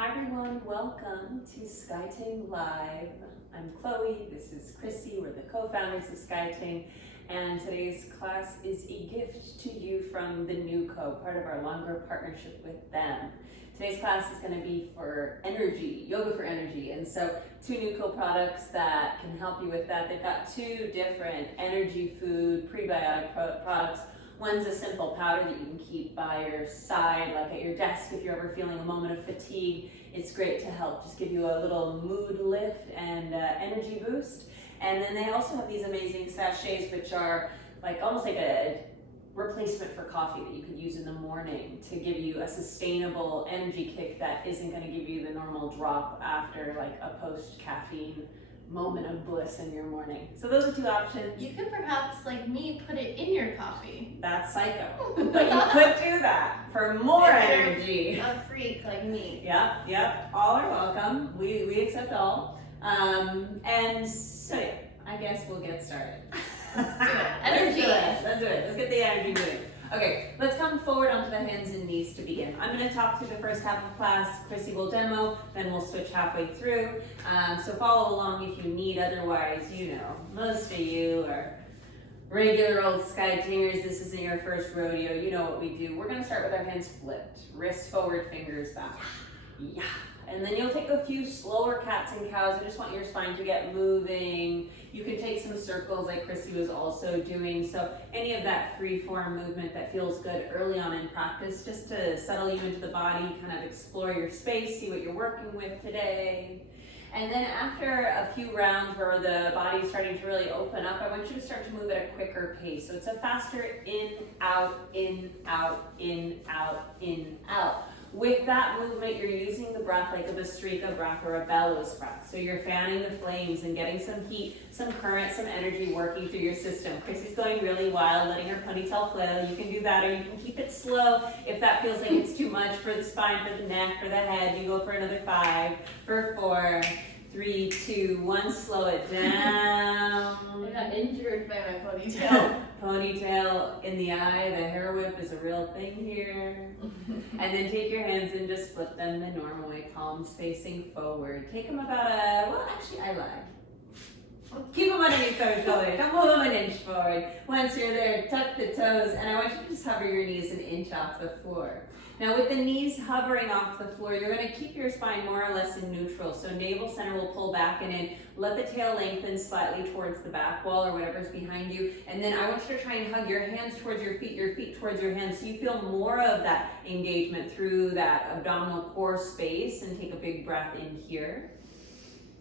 Hi everyone, welcome to SkyTing Live. I'm Chloe, this is Chrissy, we're the co-founders of SkyTing, and today's class is a gift to you from the NewCo, part of our longer partnership with them. Today's class is going to be for energy, yoga for energy, and so two NewCo products that can help you with that. They've got two different energy food prebiotic products. One's a simple powder that you can keep by your side, like at your desk if you're ever feeling a moment of fatigue. It's great to help just give you a little mood lift and energy boost. And then they also have these amazing sachets, which are almost like a replacement for coffee that you could use in the morning to give you a sustainable energy kick that isn't going to give you the normal drop after like a post-caffeine moment of bliss in your morning. So those are two options. You could perhaps, like me, put it in your coffee. That's psycho. But you could do that for more energy. A freak like me. Yep. All are welcome. We accept all. And so yeah, I guess we'll get started. Let's do it. Energy. Let's do it. Let's get the energy moving. Okay, let's come forward onto the hands and knees to begin. I'm going to talk through the first half of class. Chrissy will demo, then we'll switch halfway through. So follow along if you need. Otherwise, you know, most of you are regular old SkyTingers. This isn't your first rodeo. You know what we do. We're going to start with our hands flipped. Wrists forward, fingers back. Yeah. And then you'll take a few slower cats and cows. I just want your spine to get moving. You can take some circles like Chrissy was also doing. So any of that free form movement that feels good early on in practice, just to settle you into the body, kind of explore your space, see what you're working with today. And then after a few rounds where the body's starting to really open up, I want you to start to move at a quicker pace. So it's a faster in, out, in, out, in, out, in, out. With that movement, you're using the breath like a Vastrika breath or a bellows breath. So you're fanning the flames and getting some heat, some current, some energy working through your system. Chrissy's going really wild, letting her ponytail flail. You can do that, or you can keep it slow. If that feels like it's too much for the spine, for the neck, for the head, you go for another 5, for 4, 3, 2, 1, slow it down. I got injured by my ponytail. Ponytail in the eye, the hair whip is a real thing here. And then take your hands and just flip them the normal way, palms facing forward. Take them about I lied. Keep them underneath those shoulders. Don't move them an inch forward. Once you're there, tuck the toes, and I want you to just hover your knees an inch off the floor. Now with the knees hovering off the floor, you're going to keep your spine more or less in neutral. So navel center will pull back and in. Let the tail lengthen slightly towards the back wall or whatever's behind you. And then I want you to try and hug your hands towards your feet towards your hands, so you feel more of that engagement through that abdominal core space. And take a big breath in here.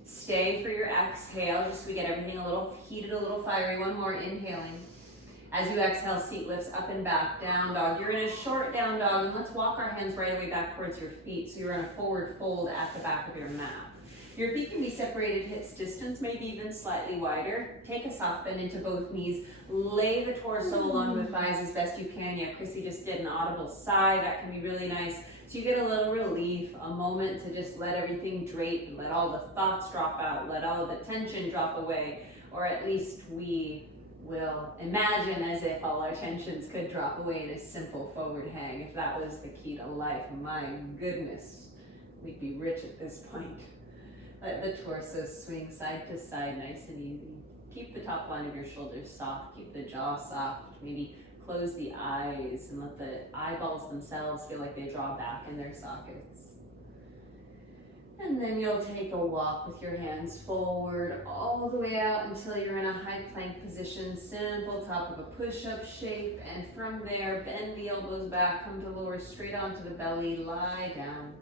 Stay for your exhale, just so we get everything a little heated, a little fiery. One more, inhaling. As you exhale, seat lifts up and back, down dog. You're in a short down dog, and let's walk our hands right away back towards your feet. So you're in a forward fold at the back of your mat. Your feet can be separated hips distance, maybe even slightly wider. Take a soft bend into both knees. Lay the torso along the thighs as best you can. Yeah, Chrissy just did an audible sigh. That can be really nice. So you get a little relief, a moment to just let everything drape, let all the thoughts drop out, let all the tension drop away, or at least we will imagine as if all our tensions could drop away in a simple forward hang. If that was the key to life, my goodness, we'd be rich at this point. Let the torso swing side to side, nice and easy. Keep the top line of your shoulders soft, keep the jaw soft, maybe close the eyes and let the eyeballs themselves feel like they draw back in their sockets. And then you'll take a walk with your hands forward all the way out until you're in a high plank position, simple top of a push-up shape. And from there, bend the elbows back, come to lower straight onto the belly, lie down.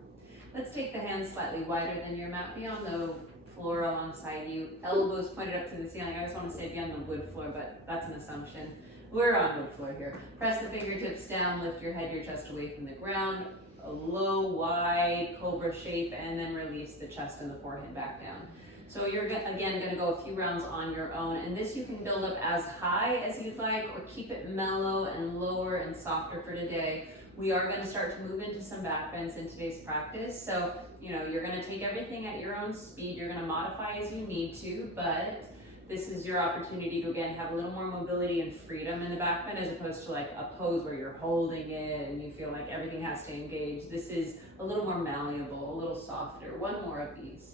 Let's take the hands slightly wider than your mat, be on the floor alongside you, elbows pointed up to the ceiling. I just want to say be on the wood floor, but that's an assumption. We're on wood floor here. Press the fingertips down, lift your head, your chest away from the ground. A low, wide cobra shape, and then release the chest and the forehead back down. So you're again going to go a few rounds on your own, and this you can build up as high as you'd like or keep it mellow and lower and softer for today. We are going to start to move into some back bends in today's practice. So, you know, you're going to take everything at your own speed. You're going to modify as you need to, but this is your opportunity to, again, have a little more mobility and freedom in the back bend as opposed to like a pose where you're holding it and you feel like everything has to engage. This is a little more malleable, a little little softer. One more of these.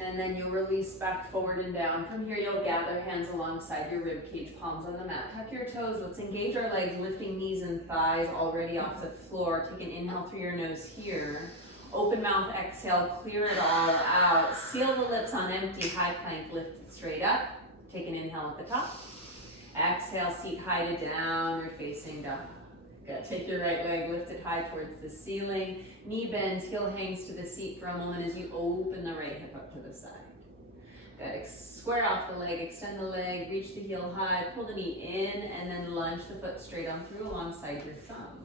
And then you'll release back forward and down. From here, you'll gather hands alongside your rib cage, palms on the mat. Tuck your toes. Let's engage our legs, lifting knees and thighs already off the floor. Take an inhale through your nose here. Open mouth, exhale, clear it all out. Seal the lips on empty, high plank, lift it straight up. Take an inhale at the top. Exhale, seat high to down, you're facing down. Good, take your right leg, lift it high towards the ceiling. Knee bends, heel hangs to the seat for a moment as you open the right hip up to the side. Good, square off the leg, extend the leg, reach the heel high, pull the knee in, and then lunge the foot straight on through alongside your thumb.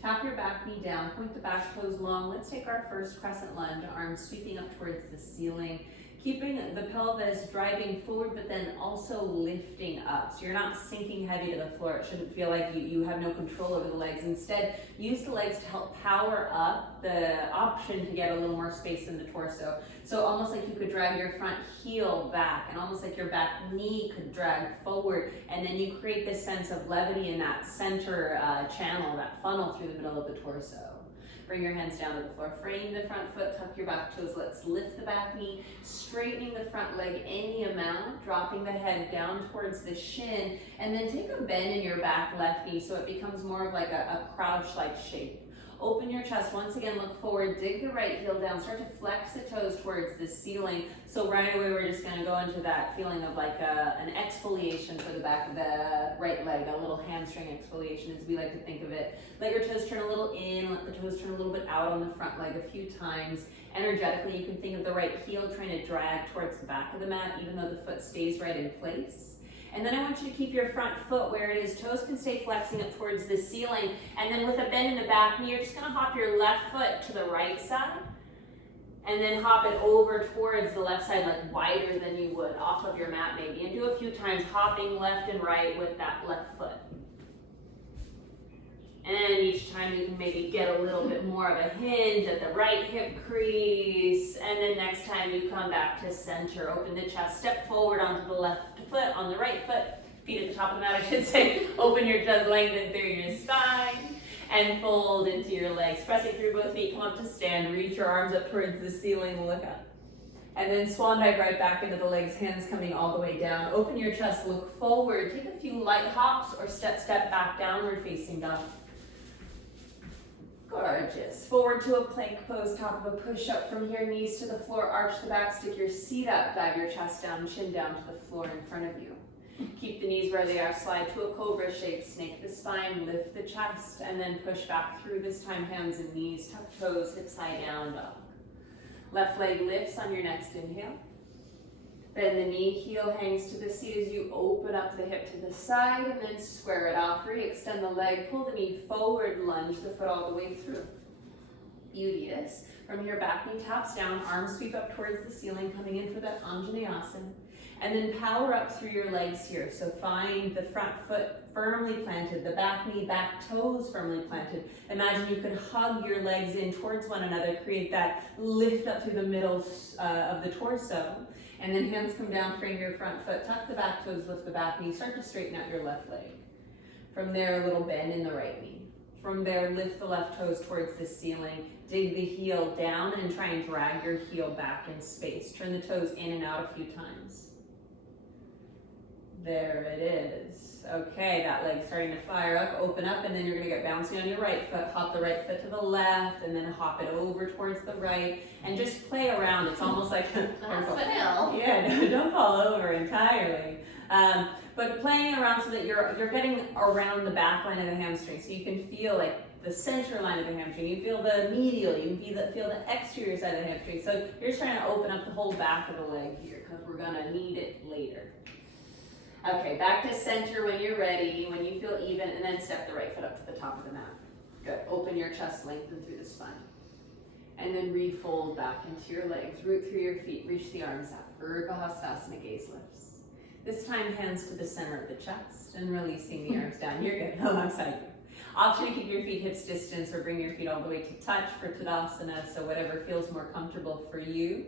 Tap your back knee down, point the back toes long. Let's take our first crescent lunge, arms sweeping up towards the ceiling. Keeping the pelvis driving forward, but then also lifting up. So you're not sinking heavy to the floor. It shouldn't feel like you have no control over the legs. Instead, use the legs to help power up the option to get a little more space in the torso. So almost like you could drag your front heel back, and almost like your back knee could drag forward, and then you create this sense of levity in that center channel, that funnel through the middle of the torso. Bring your hands down to the floor, frame the front foot, tuck your back toes. Let's lift the back knee, straightening the front leg any amount, dropping the head down towards the shin, and then take a bend in your back left knee so it becomes more of like a crouch-like shape. Open your chest, once again look forward, dig the right heel down, start to flex the toes towards the ceiling. So right away we're just gonna go into that feeling of like an exfoliation for the back of the right leg, a little hamstring exfoliation as we like to think of it. Let your toes turn a little in, let the toes turn a little bit out on the front leg a few times. Energetically, you can think of the right heel trying to drag towards the back of the mat even though the foot stays right in place. And then I want you to keep your front foot where it is. Toes can stay flexing up towards the ceiling. And then with a bend in the back knee, you're just gonna hop your left foot to the right side. And then hop it over towards the left side, like wider than you would off of your mat maybe. And do a few times hopping left and right with that left foot. And each time you can maybe get a little bit more of a hinge at the right hip crease. And then next time you come back to center, open the chest, step forward onto the left foot, on the right foot, feet at the top of the mat I should say. Open your chest, lengthen through your spine, and fold into your legs. Pressing through both feet, come up to stand, reach your arms up towards the ceiling, look up. And then swan dive right back into the legs, hands coming all the way down. Open your chest, look forward, take a few light hops or step back, downward facing dog. Gorgeous. Forward to a plank pose, top of a push-up. From here, knees to the floor, arch the back, stick your seat up, dive your chest down, chin down to the floor in front of you. Keep the knees where they are, slide to a cobra shape, snake the spine, lift the chest, and then push back through, this time hands and knees, tuck toes, hips high down dog. Left leg lifts on your next inhale. Bend the knee, heel hangs to the seat as you open up the hip to the side and then square it off. Re-extend the leg, pull the knee forward, lunge the foot all the way through. Beauteous. From here, back knee taps down, arms sweep up towards the ceiling, coming in for that Anjaneyasana. And then power up through your legs here. So find the front foot firmly planted, the back knee, back toes firmly planted. Imagine you could hug your legs in towards one another, create that lift up through the middle of the torso. And then hands come down, frame your front foot, tuck the back toes, lift the back knee, start to straighten out your left leg. From there, a little bend in the right knee. From there, lift the left toes towards the ceiling, dig the heel down and try and drag your heel back in space. Turn the toes in and out a few times. There it is. Okay, that leg's starting to fire up, open up, and then you're gonna get bouncy on your right foot, hop the right foot to the left, and then hop it over towards the right, and just play around. It's almost like yeah, don't fall over entirely. But playing around so that you're getting around the back line of the hamstring, so you can feel like the center line of the hamstring. You feel the medial, you can feel the exterior side of the hamstring. So you're just trying to open up the whole back of the leg here, because we're gonna need it later. Okay, back to center when you're ready, when you feel even, and then step the right foot up to the top of the mat. Good, open your chest, lengthen through the spine. And then refold back into your legs, root through your feet, reach the arms out. Urdhva Hastasana, gaze lifts. This time, hands to the center of the chest and releasing the arms down. You're good, alongside you. Option to keep your feet hips distance or bring your feet all the way to touch for Tadasana, so whatever feels more comfortable for you.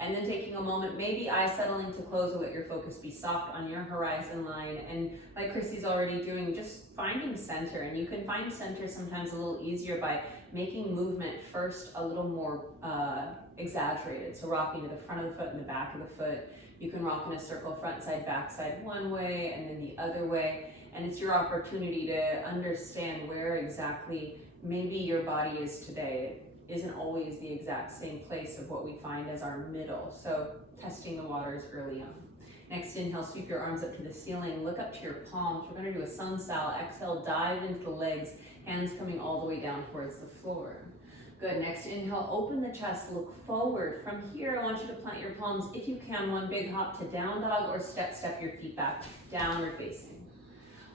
And then taking a moment, maybe eye settling to close, or let your focus be soft on your horizon line. And like Chrissy's already doing, just finding center. And you can find center sometimes a little easier by making movement first a little more exaggerated. So rocking to the front of the foot and the back of the foot. You can rock in a circle, front side, back side one way, and then the other way. And it's your opportunity to understand where exactly maybe your body is today. It isn't always the exact same place of what we find as our middle. So testing the waters early on. Next inhale, sweep your arms up to the ceiling, look up to your palms. We're gonna do a sun style. Exhale, dive into the legs, hands coming all the way down towards the floor. Good, next inhale, open the chest, look forward. From here, I want you to plant your palms, if you can, one big hop to down dog, or step your feet back, downward facing.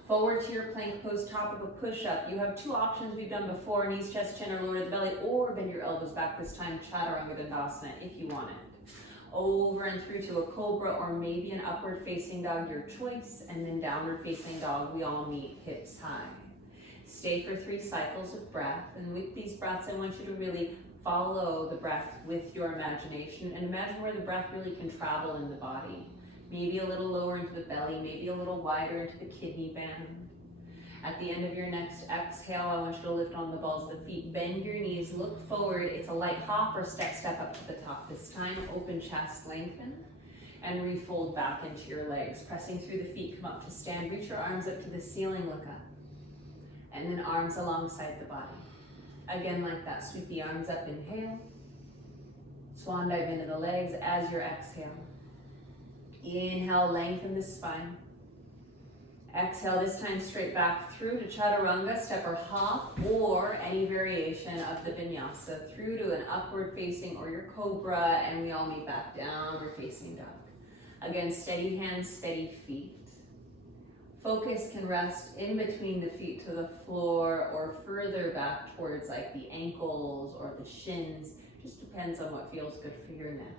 Forward to your plank pose, top of a push-up. You have two options we've done before, knees, chest, chin, or lower the belly, or bend your elbows back this time, Chaturanga Tadasana, if you want it. Over and through to a cobra, or maybe an upward facing dog, your choice, and then downward facing dog, we all meet hips high. Stay for 3 cycles of breath, and with these breaths, I want you to really follow the breath with your imagination, and imagine where the breath really can travel in the body. Maybe a little lower into the belly, maybe a little wider into the kidney band. At the end of your next exhale, I want you to lift on the balls of the feet, bend your knees, look forward. It's a light hop or step up to the top this time. Open chest, lengthen, and refold back into your legs. Pressing through the feet, come up to stand. Reach your arms up to the ceiling, look up. And then arms alongside the body. Again, like that, sweep the arms up, inhale. Swan dive into the legs as your exhale. Inhale, lengthen the spine. Exhale, this time straight back through to Chaturanga, step or hop, or any variation of the vinyasa, through to an upward facing or your cobra, and we all meet back downward facing dog. Again, steady hands, steady feet. Focus can rest in between the feet to the floor or further back towards like the ankles or the shins. Just depends on what feels good for your neck.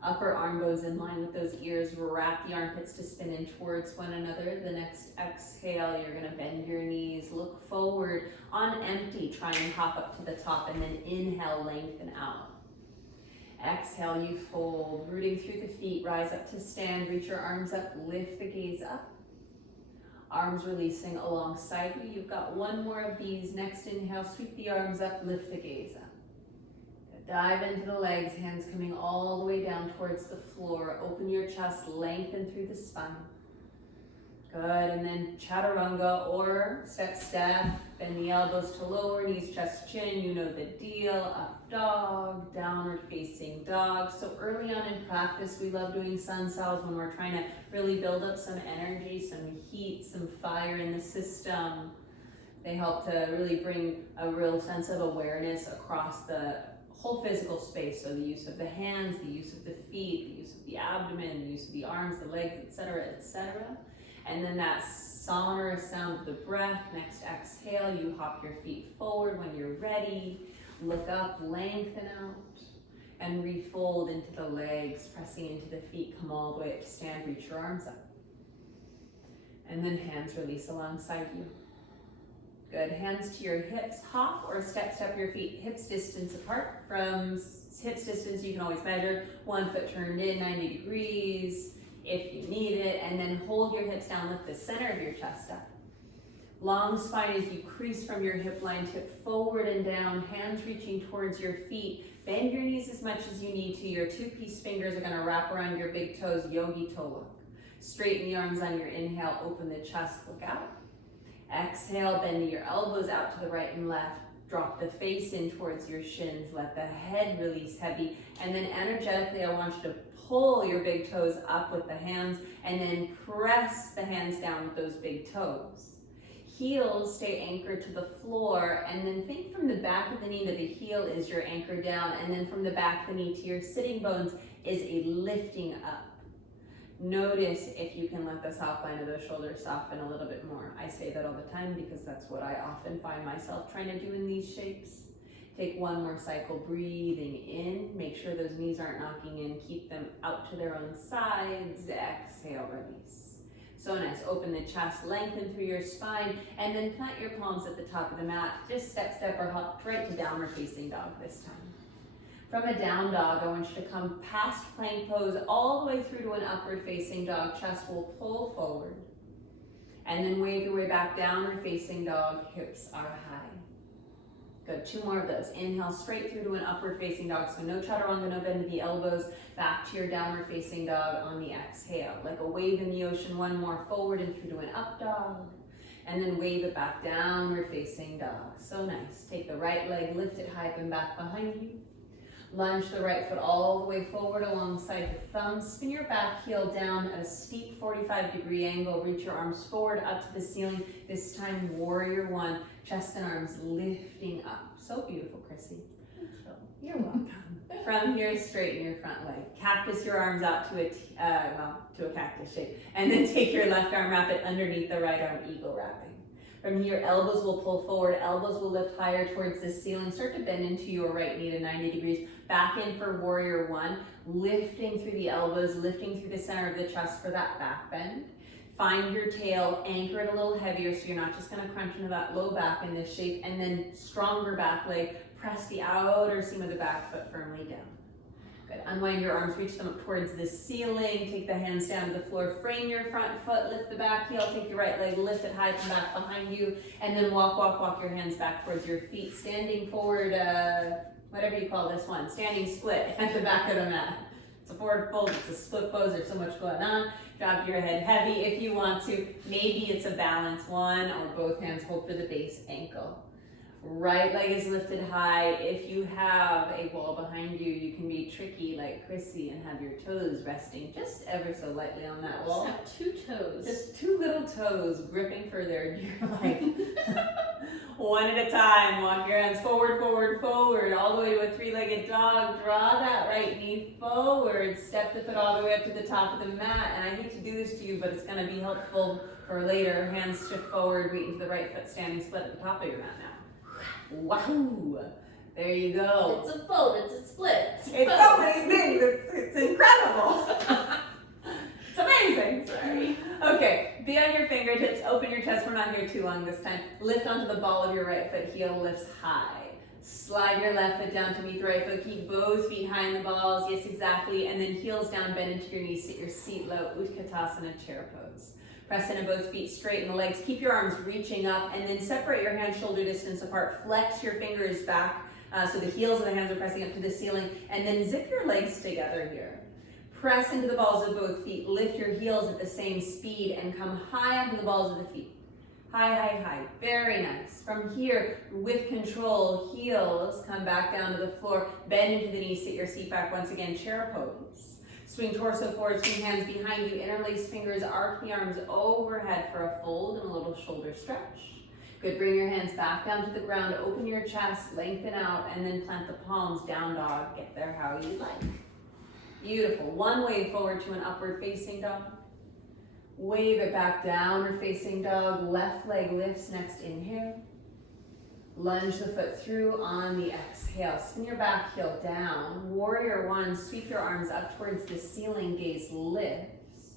Upper arm goes in line with those ears. Wrap the armpits to spin in towards one another. The next exhale, you're gonna bend your knees, look forward. On empty, try and hop up to the top, and then inhale, lengthen out. Exhale, you fold, rooting through the feet, rise up to stand, reach your arms up, lift the gaze up. Arms releasing alongside you. You've got one more of these. Next inhale, sweep the arms up, lift the gaze up. Dive into the legs, hands coming all the way down towards the floor. Open your chest, lengthen through the spine. Good, and then Chaturanga or step, bend the elbows to lower, knees, chest, chin, you know the deal. Up dog, downward facing dog. So early on in practice, we love doing sun styles when we're trying to really build up some energy, some heat, some fire in the system. They help to really bring a real sense of awareness across the whole physical space. So the use of the hands, the use of the feet, the use of the abdomen, the use of the arms, the legs, etc., etc. And then that sonorous sound of the breath. Next exhale, you hop your feet forward when you're ready. Look up, lengthen out, and refold into the legs, pressing into the feet. Come all the way up to stand, reach your arms up. And then hands release alongside you. Good, hands to your hips, hop or step your feet hips distance apart. From hips distance, you can always measure 1 foot turned in 90 degrees if you need it, and then hold your hips down, lift the center of your chest up. Long spine as you crease from your hip line, tip forward and down, hands reaching towards your feet. Bend your knees as much as you need to. Your 2-piece fingers are gonna wrap around your big toes, yogi toe look. Straighten the arms on your inhale, open the chest, look out. Exhale, bending your elbows out to the right and left. Drop the face in towards your shins. Let the head release heavy. And then energetically, I want you to pull your big toes up with the hands and then press the hands down with those big toes. Heels stay anchored to the floor, and then think from the back of the knee to the heel is your anchor down, and then from the back of the knee to your sitting bones is a lifting up. Notice if you can let the soft line of the shoulders soften a little bit more. I say that all the time because that's what I often find myself trying to do in these shapes. Take one more cycle, breathing in. Make sure those knees aren't knocking in. Keep them out to their own sides. Exhale, release. So nice. Open the chest, lengthen through your spine, and then plant your palms at the top of the mat. Just step or hop right to downward facing dog this time. From a down dog, I want you to come past plank pose all the way through to an upward facing dog. Chest will pull forward. And then wave your way back, downward facing dog, hips are high. Good, 2 more of those. Inhale straight through to an upward facing dog. So no chaturanga, no bend to the elbows. Back to your downward facing dog on the exhale. Like a wave in the ocean, 1 more forward and through to an up dog. And then wave it back, downward facing dog. So nice. Take the right leg, lift it high and back behind you. Lunge the right foot all the way forward alongside the thumb. Spin your back heel down at a steep 45-degree angle. Reach your arms forward up to the ceiling. This time, warrior 1. Chest and arms lifting up. So beautiful, Chrissy. You're welcome. From here, straighten your front leg. Cactus your arms out to a cactus shape. And then take your left arm, wrap it underneath the right arm, eagle wrapping. From here, elbows will pull forward, elbows will lift higher towards the ceiling. Start to bend into your right knee to 90 degrees. Back in for warrior 1, lifting through the elbows, lifting through the center of the chest for that back bend. Find your tail, anchor it a little heavier so you're not just gonna crunch into that low back in this shape, and then stronger back leg, press the outer seam of the back foot firmly down. Good, unwind your arms, reach them up towards the ceiling, take the hands down to the floor, frame your front foot, lift the back heel, take your right leg, lift it high and back behind you, and then walk your hands back towards your feet, standing forward, whatever you call this one, standing split at the back of the mat. It's a forward fold, it's a split pose, there's so much going on. Drop your head heavy if you want to. Maybe it's a balance, 1 or both hands hold for the base ankle. Right leg is lifted high. If you have a wall behind you, you can be tricky like Chrissy and have your toes resting just ever so lightly on that wall. Just have 2 toes. Just 2 little toes gripping for their dear life. 1 at a time. Walk your hands forward, forward, forward, all the way to a 3-legged dog. Draw that right knee forward. Step the foot all the way up to the top of the mat. And I hate to do this to you, but it's going to be helpful for later. Hands shift forward, weight into the right foot, standing split at the top of your mat now. Wow! There you go. It's a fold, it's a split. It's so many things. It's incredible. It's amazing. Sorry. Okay, be on your fingertips. Open your chest. We're not here too long this time. Lift onto the ball of your right foot. Heel lifts high. Slide your left foot down to meet the right foot. Keep both feet high in the balls. Yes, exactly. And then heels down, bend into your knees. Sit your seat low. Utkatasana, chair pose. Press into both feet, straighten the legs. Keep your arms reaching up, and then separate your hands shoulder distance apart. Flex your fingers back so the heels of the hands are pressing up to the ceiling, and then zip your legs together here. Press into the balls of both feet. Lift your heels at the same speed and come high onto the balls of the feet. High, high, high. Very nice. From here, with control, heels come back down to the floor. Bend into the knees, sit your seat back. Once again, chair pose. Swing torso forward, swing hands behind you, interlace fingers, arc the arms overhead for a fold and a little shoulder stretch. Good, bring your hands back down to the ground, open your chest, lengthen out, and then plant the palms, down dog, get there how you like. Beautiful, 1 wave forward to an upward facing dog. Wave it back, downward facing dog, left leg lifts, next inhale. Lunge the foot through on the exhale. Spin your back heel down. Warrior 1, sweep your arms up towards the ceiling, gaze lifts.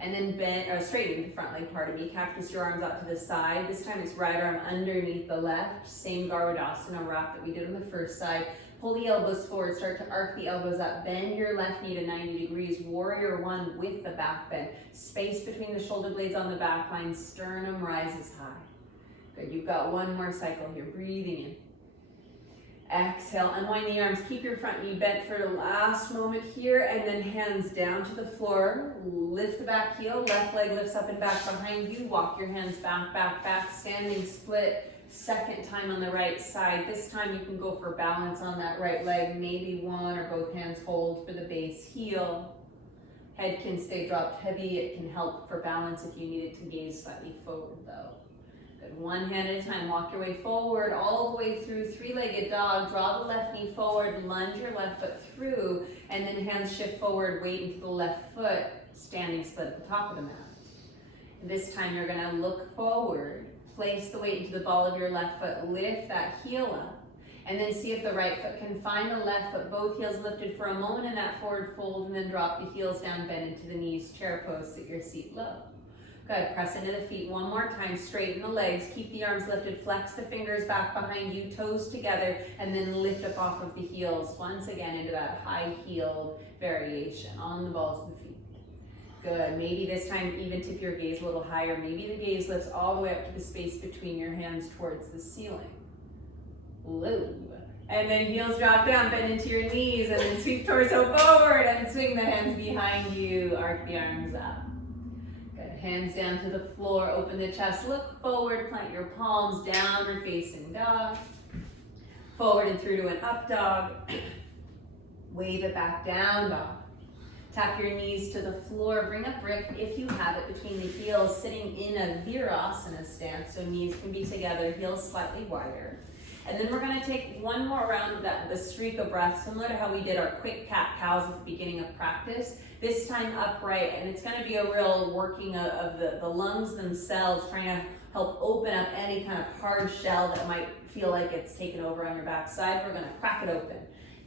And then bend, or straighten the front leg, pardon me. Cactus your arms out to the side. This time it's right arm underneath the left. Same Garudasana wrap that we did on the first side. Pull the elbows forward, start to arc the elbows up. Bend your left knee to 90 degrees. Warrior 1 with the back bend. Space between the shoulder blades on the back line. Sternum rises high. Good, you've got 1 more cycle here, breathing in. Exhale, unwind the arms, keep your front knee bent for the last moment here, and then hands down to the floor. Lift the back heel, left leg lifts up and back behind you. Walk your hands back, back, back, standing split. Second time on the right side. This time you can go for balance on that right leg. Maybe 1 or both hands hold for the base heel. Head can stay dropped heavy. It can help for balance if you need it to gaze slightly forward though. Good. 1 hand at a time. Walk your way forward all the way through 3-legged dog. Draw the left knee forward. Lunge your left foot through. And then hands shift forward. Weight into the left foot. Standing split at the top of the mat. This time you're going to look forward. Place the weight into the ball of your left foot. Lift that heel up. And then see if the right foot can find the left foot. Both heels lifted for a moment in that forward fold. And then drop the heels down. Bend into the knees. Chair pose. Sit your seat low. Good, press into the feet one more time, straighten the legs, keep the arms lifted, flex the fingers back behind you, toes together, and then lift up off of the heels, once again into that high-heeled variation on the balls of the feet. Good, maybe this time even tip your gaze a little higher, maybe the gaze lifts all the way up to the space between your hands towards the ceiling. Whoa. And then heels drop down, bend into your knees, and then sweep torso forward and swing the hands behind you, arc the arms up. Hands down to the floor, open the chest, look forward, plant your palms, downward facing dog. Forward and through to an up dog. Wave it back, down dog. Tap your knees to the floor, bring a brick, if you have it, between the heels, sitting in a Virasana stance, so knees can be together, heels slightly wider. And then we're gonna take one more round of the streak of breath, similar to how we did our quick cat-cows at the beginning of practice. This time upright, and it's gonna be a real working of the lungs themselves, trying to help open up any kind of hard shell that might feel like it's taken over on your backside. We're gonna crack it open.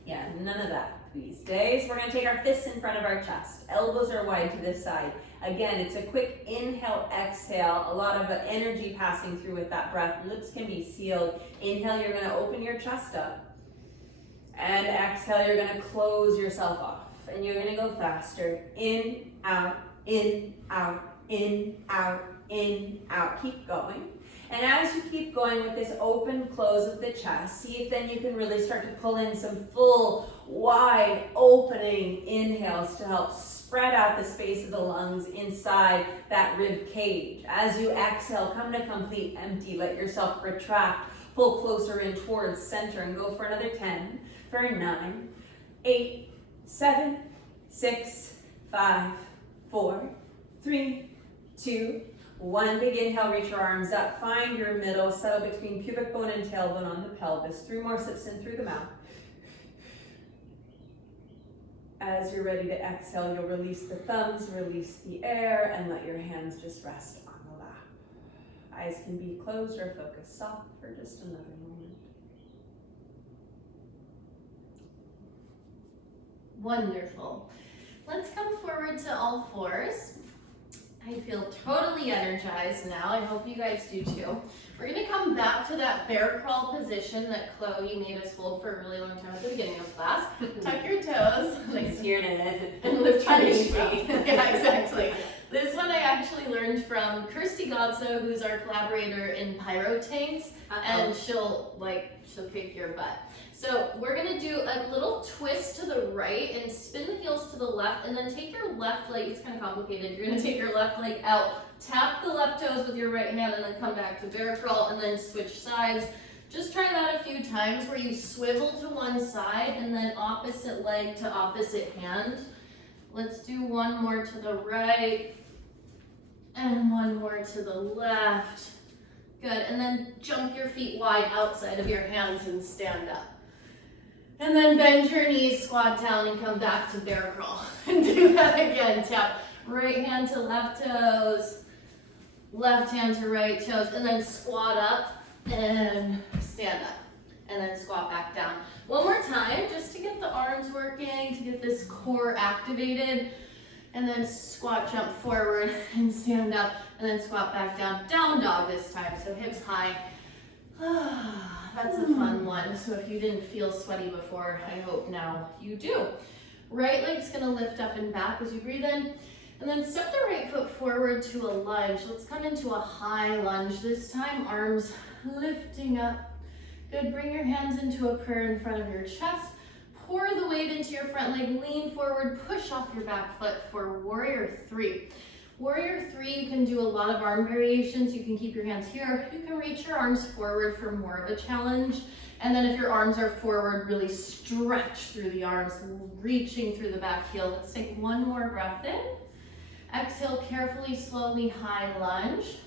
Yeah, none of that these days. We're gonna take our fists in front of our chest. Elbows are wide to this side. Again, it's a quick inhale, exhale, a lot of energy passing through with that breath. Lips can be sealed. Inhale, you're gonna open your chest up. And exhale, you're gonna close yourself off. And you're gonna go faster. In, out, in, out, in, out, in, out. Keep going. And as you keep going with this open close of the chest, see if then you can really start to pull in some full, wide opening inhales to help spread out the space of the lungs inside that rib cage. As you exhale, come to complete empty. Let yourself retract. Pull closer in towards center and go for another 10, for 9, 8, 7, 6, 5, 4, 3, 2, 1. Big inhale, reach your arms up. Find your middle, settle between pubic bone and tailbone on the pelvis. 3 more sips in through the mouth. As you're ready to exhale, you'll release the thumbs, release the air, and let your hands just rest on the lap. Eyes can be closed or focused soft for just another moment. Wonderful. Let's come forward to all fours. I feel totally energized now. I hope you guys do too. We're gonna come back to that bear crawl position that Chloe made us hold for a really long time at the beginning of class. Tuck your toes. She's here in it. And lift your knees Punishment. up. Yeah, exactly. This one I actually learned from Kirsty Godso, who's our collaborator in Pyro Tanks, and she'll kick your butt. So we're gonna do a little twist to the right and spin the heels to the left, and then take your left leg, it's kind of complicated, you're gonna take your left leg out, tap the left toes with your right hand, and then come back to bear crawl, and then switch sides. Just try that a few times where you swivel to one side, and then opposite leg to opposite hand. Let's do one more to the right, and one more to the left. Good, and then jump your feet wide outside of your hands and stand up. And then bend your knees, squat down, and come back to bear crawl. And do that again. Tap right hand to left toes, left hand to right toes, and then squat up and stand up. And then squat back down. One more time, just to get the arms working, to get this core activated. And then squat, jump forward, and stand up, and then squat back down. Down dog this time, so hips high. That's a fun one. So if you didn't feel sweaty before, I hope now you do. Right leg's gonna lift up and back as you breathe in, and then step the right foot forward to a lunge. Let's come into a high lunge this time, arms lifting up. Good, bring your hands into a prayer in front of your chest. Pour the weight into your front leg, lean forward, push off your back foot for Warrior 3. Warrior 3, you can do a lot of arm variations. You can keep your hands here. You can reach your arms forward for more of a challenge. And then if your arms are forward, really stretch through the arms, reaching through the back heel. Let's take one more breath in. Exhale carefully, slowly, high lunge.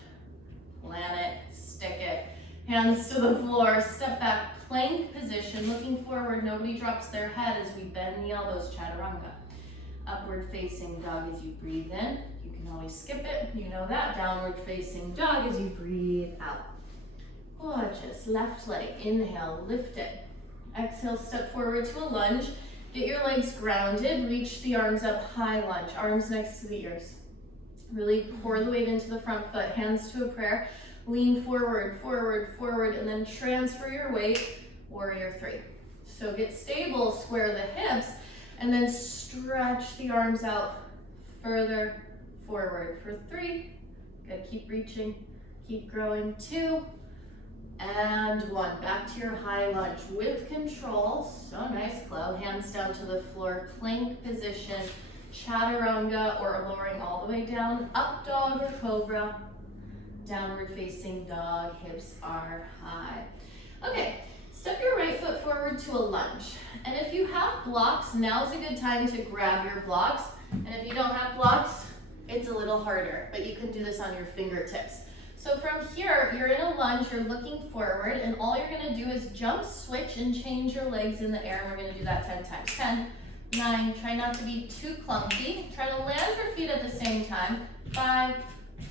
Plant it, stick it. Hands to the floor, step back, plank position, looking forward. Nobody drops their head as we bend the elbows, Chaturanga. Upward facing dog as you breathe in. You can always skip it, you know that. Downward facing dog as you breathe out. Gorgeous. Left leg, inhale, lift it. Exhale, step forward to a lunge. Get your legs grounded, reach the arms up, high lunge, arms next to the ears. Really pour the weight into the front foot, hands to a prayer. Lean forward, forward, forward, and then transfer your weight, warrior three. So get stable, square the hips, and then stretch the arms out further forward for three. Good, keep reaching, keep growing. Two, and one. Back to your high lunge with control. So nice, Chloe. Hands down to the floor, plank position, Chaturanga, or lowering all the way down, up dog or cobra, downward facing dog, hips are high. Okay, step your right foot forward to a lunge. And if you have blocks, now's a good time to grab your blocks. And if you don't have blocks, it's a little harder, but you can do this on your fingertips. So from here, you're in a lunge, you're looking forward, and all you're gonna do is jump, switch, and change your legs in the air. And we're gonna do that 10 times. 10, 9, try not to be too clunky. Try to land your feet at the same time. 5,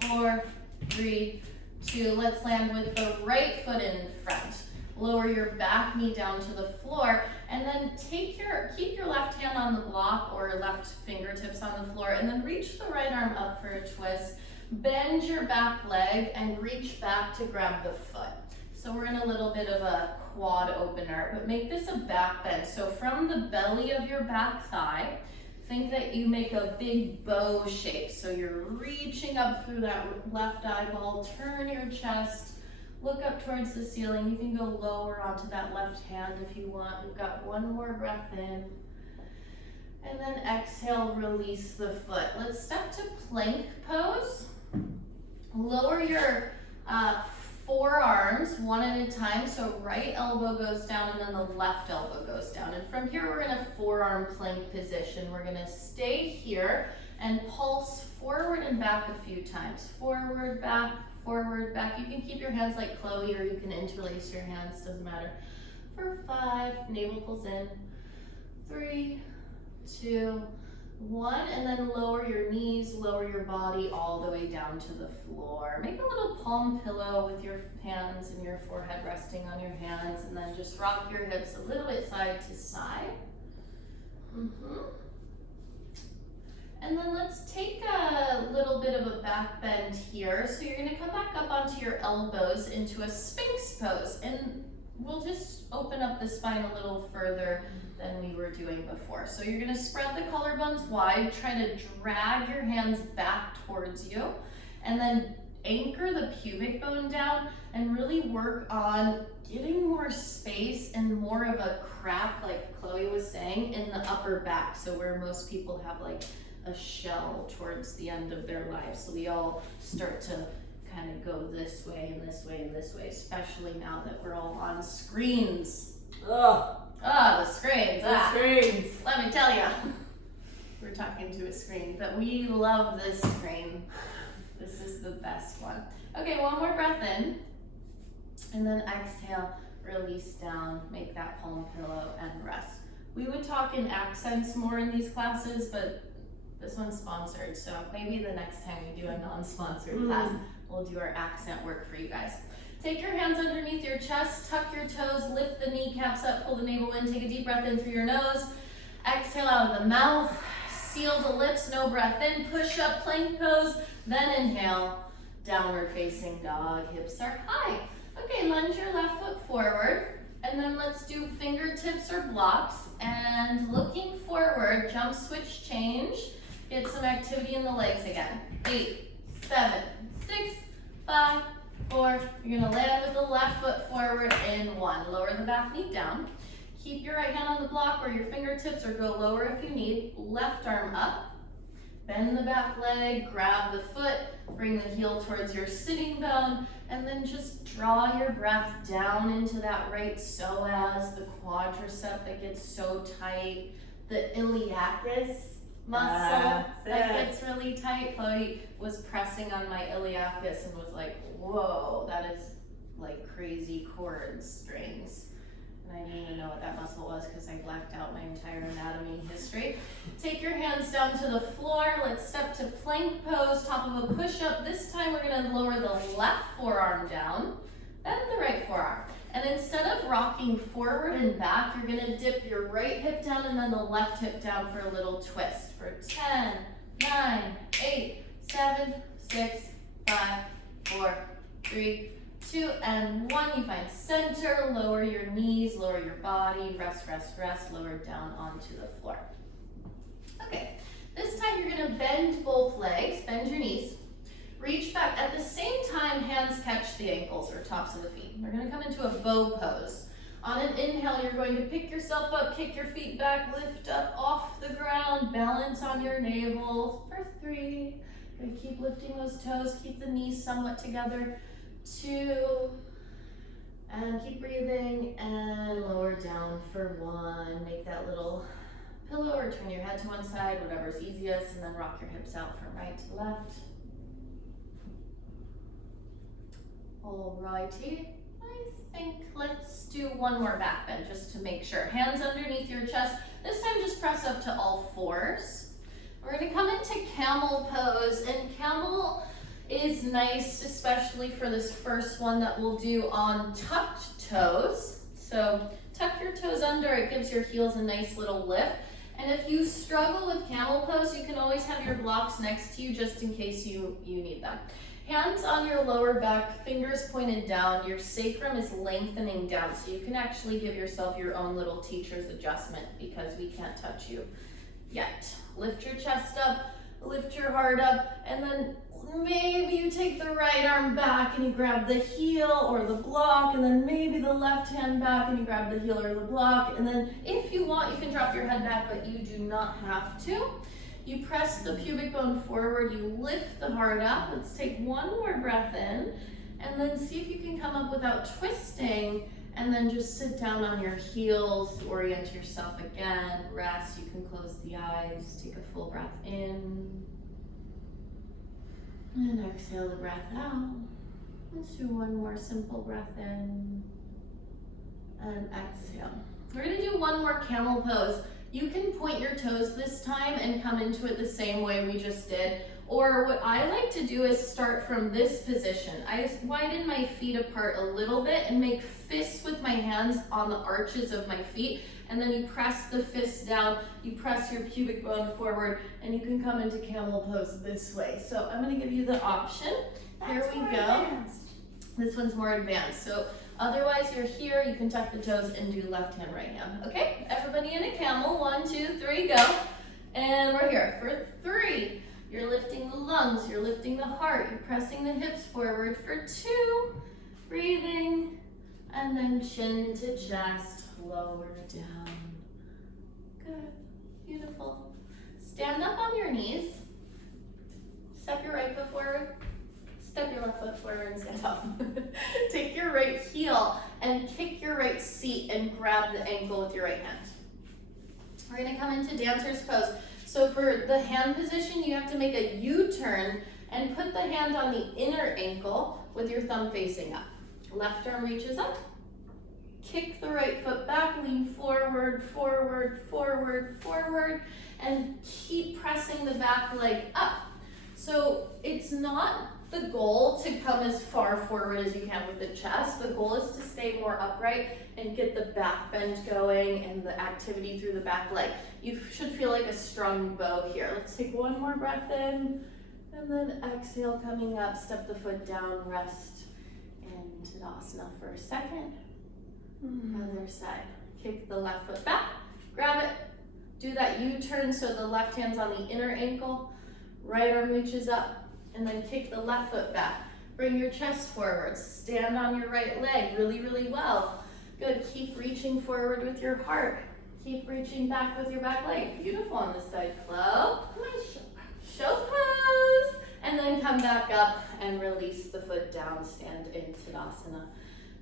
4, 3, 2. Let's land with the right foot in front. Lower your back knee down to the floor, and then keep your left hand on the block or left fingertips on the floor, and then reach the right arm up for a twist. Bend your back leg and reach back to grab the foot. So we're in a little bit of a quad opener, but make this a back bend. So from the belly of your back thigh, think that you make a big bow shape. So you're reaching up through that left eyeball, turn your chest, look up towards the ceiling. You can go lower onto that left hand if you want. We've got one more breath in. And then exhale, release the foot. Let's step to plank pose. Lower your forearms one at a time. So right elbow goes down and then the left elbow goes down. And from here, we're in a forearm plank position. We're gonna stay here and pulse forward and back a few times. Forward, back, forward, back. You can keep your hands like Chloe, or you can interlace your hands, doesn't matter. For 5, navel pulls in. 3, 2, 1, and then lower your knees, lower your body all the way down to the floor. Make a little palm pillow with your hands and your forehead resting on your hands, and then just rock your hips a little bit side to side. And then let's take a little bit of a back bend here. So you're gonna come back up onto your elbows into a Sphinx pose, and we'll just open up the spine a little further than we were doing before. So you're gonna spread the collarbones wide, try to drag your hands back towards you, and then anchor the pubic bone down and really work on getting more space and more of a crack, like Chloe was saying, in the upper back. So where most people have like a shell towards the end of their life. So we all start to kind of go this way and this way and this way, especially now that we're all on screens. Ugh. The screens. The screens. Let me tell you. We're talking to a screen, but we love this screen. This is the best one. Okay, one more breath in. And then exhale, release down, make that palm pillow and rest. We would talk in accents more in these classes, but this one's sponsored, so maybe the next time we do a non-sponsored class, we'll do our accent work for you guys. Take your hands underneath your chest, tuck your toes, lift the kneecaps up, pull the navel in, take a deep breath in through your nose. Exhale out of the mouth, seal the lips, no breath in, push up, plank pose, then inhale, downward facing dog, hips are high. Okay, lunge your left foot forward, and then let's do fingertips or blocks, and looking forward, jump, switch, change. Get some activity in the legs again. 8, 7, 6, 5, 4. You're gonna land with the left foot forward in 1. Lower the back knee down. Keep your right hand on the block or your fingertips, or go lower if you need. Left arm up. Bend the back leg, grab the foot, bring the heel towards your sitting bone, and then just draw your breath down into that right psoas, the quadricep that gets so tight, the iliacus muscle that gets really tight. Chloe was pressing on my iliacus and was like, whoa, that is like crazy cord strings. And I didn't even know what that muscle was because I blacked out my entire anatomy history. Take your hands down to the floor. Let's step to plank pose, top of a push-up. This time we're gonna lower the left forearm down, then the right forearm. And instead of rocking forward and back, you're gonna dip your right hip down and then the left hip down for a little twist. For 10, 9, 8, 7, 6, 5, 4, 3, 2, and 1. You find center, lower your knees, lower your body, rest, rest, rest, lower down onto the floor. Okay, this time you're gonna bend both legs, bend your knees, reach back. At the same time, hands catch the ankles or tops of the feet. We're gonna come into a bow pose. On an inhale, you're going to pick yourself up, kick your feet back, lift up off the ground, balance on your navel for 3. Gonna keep lifting those toes, keep the knees somewhat together. 2, and keep breathing, and lower down for 1. Make that little pillow or turn your head to one side, whatever's easiest, and then rock your hips out from right to left. Alrighty, I think let's do one more back bend just to make sure. Hands underneath your chest. This time just press up to all 4s. We're gonna come into Camel Pose, and Camel is nice, especially for this first one that we'll do on tucked toes. So tuck your toes under, it gives your heels a nice little lift. And if you struggle with Camel Pose, you can always have your blocks next to you just in case you need them. Hands on your lower back, fingers pointed down. Your sacrum is lengthening down, so you can actually give yourself your own little teacher's adjustment because we can't touch you yet. Lift your chest up, lift your heart up, and then maybe you take the right arm back and you grab the heel or the block, and then maybe the left hand back and you grab the heel or the block, and then if you want, you can drop your head back, but you do not have to. You press the pubic bone forward, you lift the heart up. Let's take one more breath in, and then see if you can come up without twisting, and then just sit down on your heels, orient yourself again, rest. You can close the eyes, take a full breath in, and exhale the breath out. Let's do one more simple breath in, and exhale. We're gonna do one more Camel Pose. You can point your toes this time and come into it the same way we just did. Or what I like to do is start from this position. I just widen my feet apart a little bit and make fists with my hands on the arches of my feet. And then you press the fists down, you press your pubic bone forward, and you can come into Camel Pose this way. So I'm gonna give you the option. Here we go. This one's more advanced. So otherwise, you're here, you can tuck the toes and do left hand, right hand. Okay, everybody in a camel. 1, 2, 3, go. And we're here for 3. You're lifting the lungs, you're lifting the heart, you're pressing the hips forward for 2. Breathing, and then chin to chest, lower down. Good, beautiful. Stand up on your knees. Step your right foot forward. Step your left foot forward and stand up. Take your right heel and kick your right seat and grab the ankle with your right hand. We're gonna come into Dancer's Pose. So for the hand position, you have to make a U-turn and put the hand on the inner ankle with your thumb facing up. Left arm reaches up. Kick the right foot back, lean forward, forward, forward, forward, and keep pressing the back leg up. So it's not the goal to come as far forward as you can with the chest. The goal is to stay more upright and get the back bend going and the activity through the back leg. You should feel like a strong bow here. Let's take one more breath in, and then exhale, coming up, step the foot down, rest in Tadasana for a second. Other side. Kick the left foot back, grab it, do that U-turn so the left hand's on the inner ankle, right arm reaches up, and then kick the left foot back. Bring your chest forward, stand on your right leg really, really well. Good, keep reaching forward with your heart. Keep reaching back with your back leg. Beautiful on this side, Flo. Show pose, and then come back up and release the foot down, stand in Tadasana.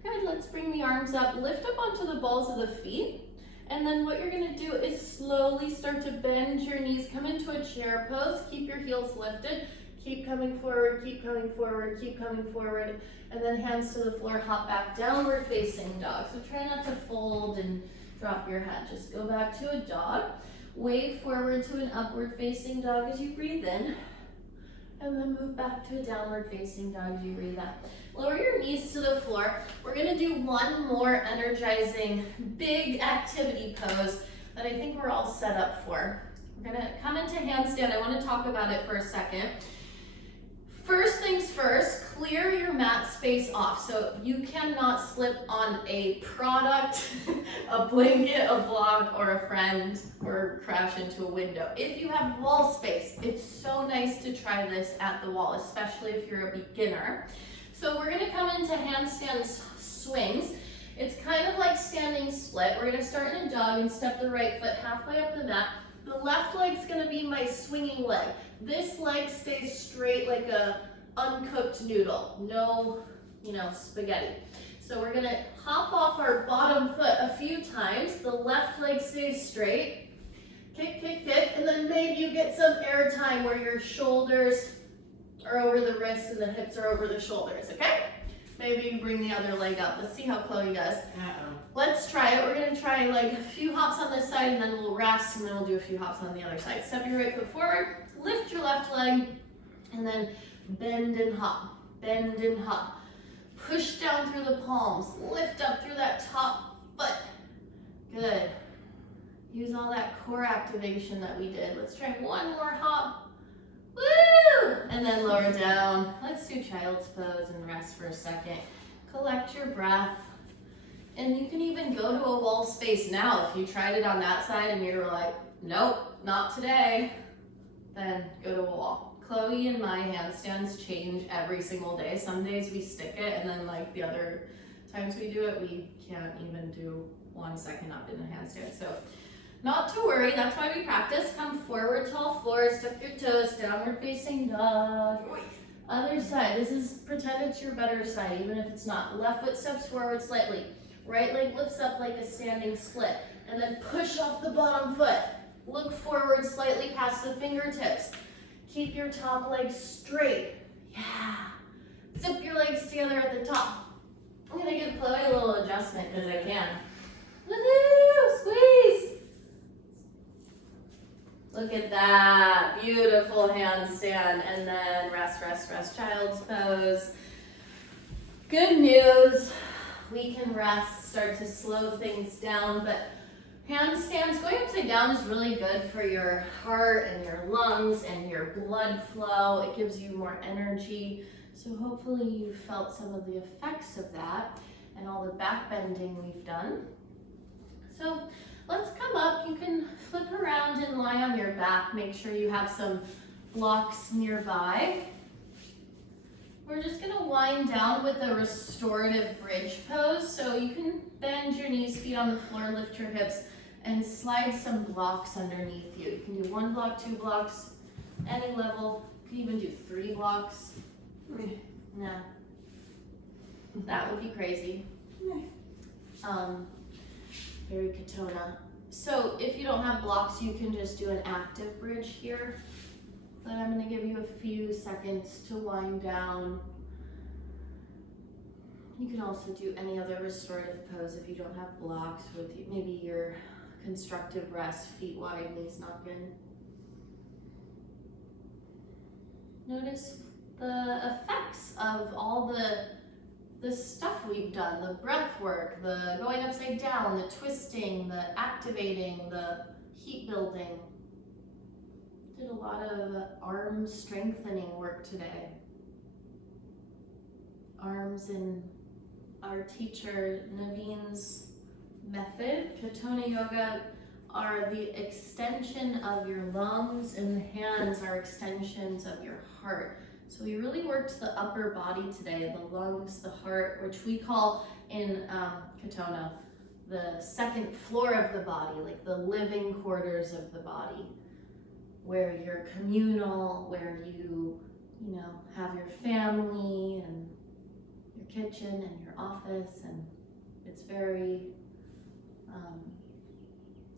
Good, let's bring the arms up, lift up onto the balls of the feet, and then what you're gonna do is slowly start to bend your knees, come into a chair pose, keep your heels lifted, keep coming forward, keep coming forward, keep coming forward, and then hands to the floor, hop back, downward facing dog. So try not to fold and drop your head, just go back to a dog, wave forward to an upward facing dog as you breathe in, and then move back to a downward facing dog as you breathe out. Lower your knees to the floor. We're gonna do one more energizing big activity pose that I think we're all set up for. We're gonna come into handstand. I wanna talk about it for a second. First things first, clear your mat space off. So you cannot slip on a product, a blanket, a block, or a friend, or crash into a window. If you have wall space, it's so nice to try this at the wall, especially if you're a beginner. So we're gonna come into handstand swings. It's kind of like standing split. We're gonna start in a jog and step the right foot halfway up the mat. The left leg's gonna be my swinging leg. This leg stays straight like a uncooked noodle. No, spaghetti. So we're gonna hop off our bottom foot a few times. The left leg stays straight. Kick, kick, kick, and then maybe you get some air time where your shoulders are over the wrists and the hips are over the shoulders, okay? Maybe you bring the other leg up. Let's see how Chloe does. Let's try it. We're gonna try like a few hops on this side and then we'll rest and then we'll do a few hops on the other side. Step your right foot forward, lift your left leg, and then bend and hop, bend and hop. Push down through the palms, lift up through that top foot. Good. Use all that core activation that we did. Let's try one more hop. Woo! And then lower down. Let's do child's pose and rest for a second. Collect your breath. And you can even go to a wall space now. If you tried it on that side and you're like, nope, not today, then go to a wall. Chloe and my handstands change every single day. Some days we stick it, and then like the other times we do it, we can't even do 1 second up in the handstand. So not to worry, that's why we practice. Come forward, tall floors, step your toes, downward facing dog. Other side, this is pretend it's your better side, even if it's not. Left foot steps forward slightly. Right leg lifts up like a standing split. And then push off the bottom foot. Look forward slightly past the fingertips. Keep your top leg straight. Yeah. Zip your legs together at the top. I'm gonna give Chloe a little adjustment because I can. Woohoo! Squeeze! Look at that. Beautiful handstand. And then rest, rest, rest. Child's pose. Good news. We can rest, start to slow things down, but handstands, going upside down is really good for your heart and your lungs and your blood flow. It gives you more energy. So hopefully you felt some of the effects of that and all the back bending we've done. So let's come up. You can flip around and lie on your back. Make sure you have some blocks nearby. We're just gonna wind down with a restorative bridge pose. So you can bend your knees, feet on the floor, lift your hips, and slide some blocks underneath you. You can do 1 block, 2 blocks, any level. You can even do 3 blocks. No, that would be crazy. Very katona. So if you don't have blocks, you can just do an active bridge here. But I'm gonna give you a few seconds to wind down. You can also do any other restorative pose if you don't have blocks with you. Maybe your constructive rest, feet wide, knees knocked in. Notice the effects of all the stuff we've done, the breath work, the going upside down, the twisting, the activating, the heat building. Did a lot of arm strengthening work today. Arms in our teacher Naveen's method. Katona yoga are the extension of your lungs, and the hands are extensions of your heart. So we really worked the upper body today, the lungs, the heart, which we call in Katona the second floor of the body, like the living quarters of the body, where you're communal, where you have your family and your kitchen and your office, and it's very,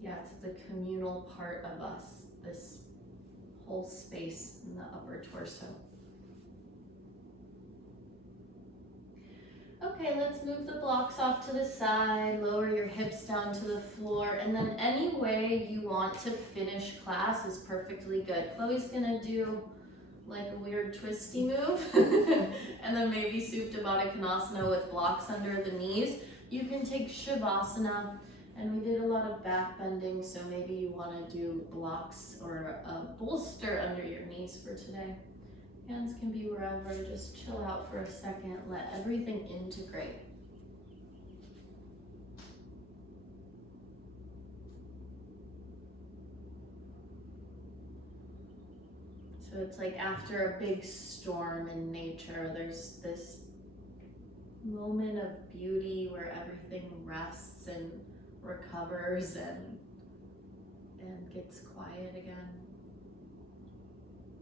it's the communal part of us, this whole space in the upper torso. Okay, let's move the blocks off to the side, lower your hips down to the floor, and then any way you want to finish class is perfectly good. Chloe's gonna do like a weird twisty move, and then maybe Supta Baddha Konasana with blocks under the knees. You can take Shavasana, and we did a lot of back bending, so maybe you wanna do blocks or a bolster under your knees for today. Hands can be wherever, just chill out for a second, let everything integrate. So it's like after a big storm in nature, there's this moment of beauty where everything rests and recovers and gets quiet again.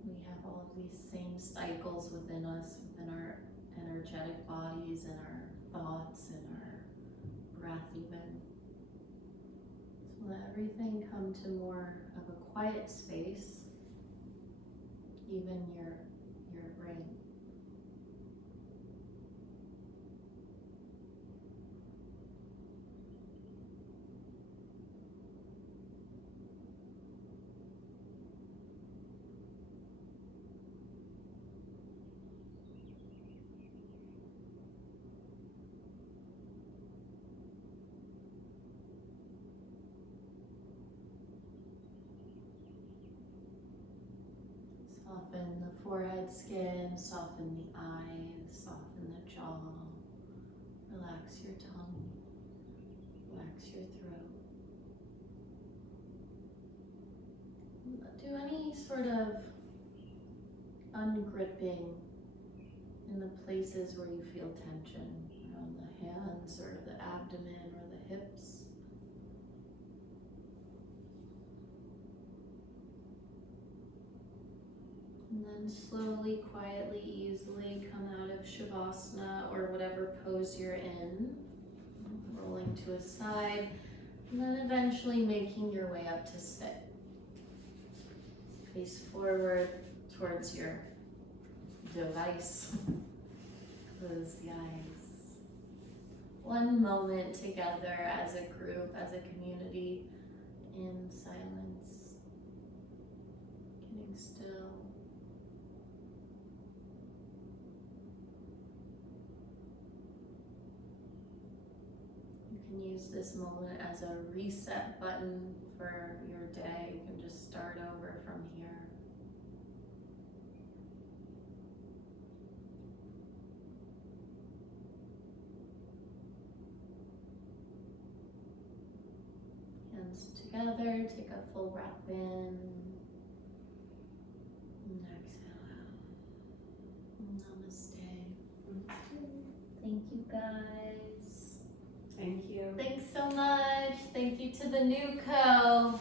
We have all of these same cycles within us, within our energetic bodies and our thoughts and our breath even. So let everything come to more of a quiet space, even your brain. Soften the forehead skin, soften the eyes, soften the jaw. Relax your tongue, relax your throat. Do any sort of ungripping in the places where you feel tension, around the hands or the abdomen or the hips. And then slowly, quietly, easily come out of Shavasana or whatever pose you're in, rolling to a side, and then eventually making your way up to sit. Face forward towards your device. Close the eyes. One moment together as a group, as a community, in silence. Getting still. You can use this moment as a reset button for your day. You can just start over from here. Hands together, take a full breath in. And exhale out. Namaste. Thank you guys. Thank you. Thanks so much. Thank you to the new co.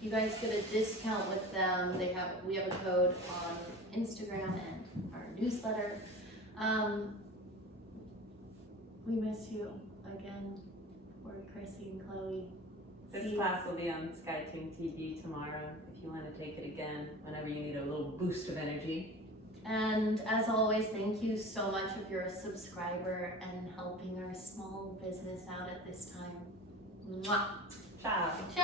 You guys get a discount with them. We have a code on Instagram and our newsletter. We miss you again. For Chrissy and Chloe. This class will be on SkyTune TV tomorrow if you want to take it again whenever you need a little boost of energy. And as always, thank you so much if you're a subscriber and helping our small business out at this time. Mwah. Ciao. Ciao.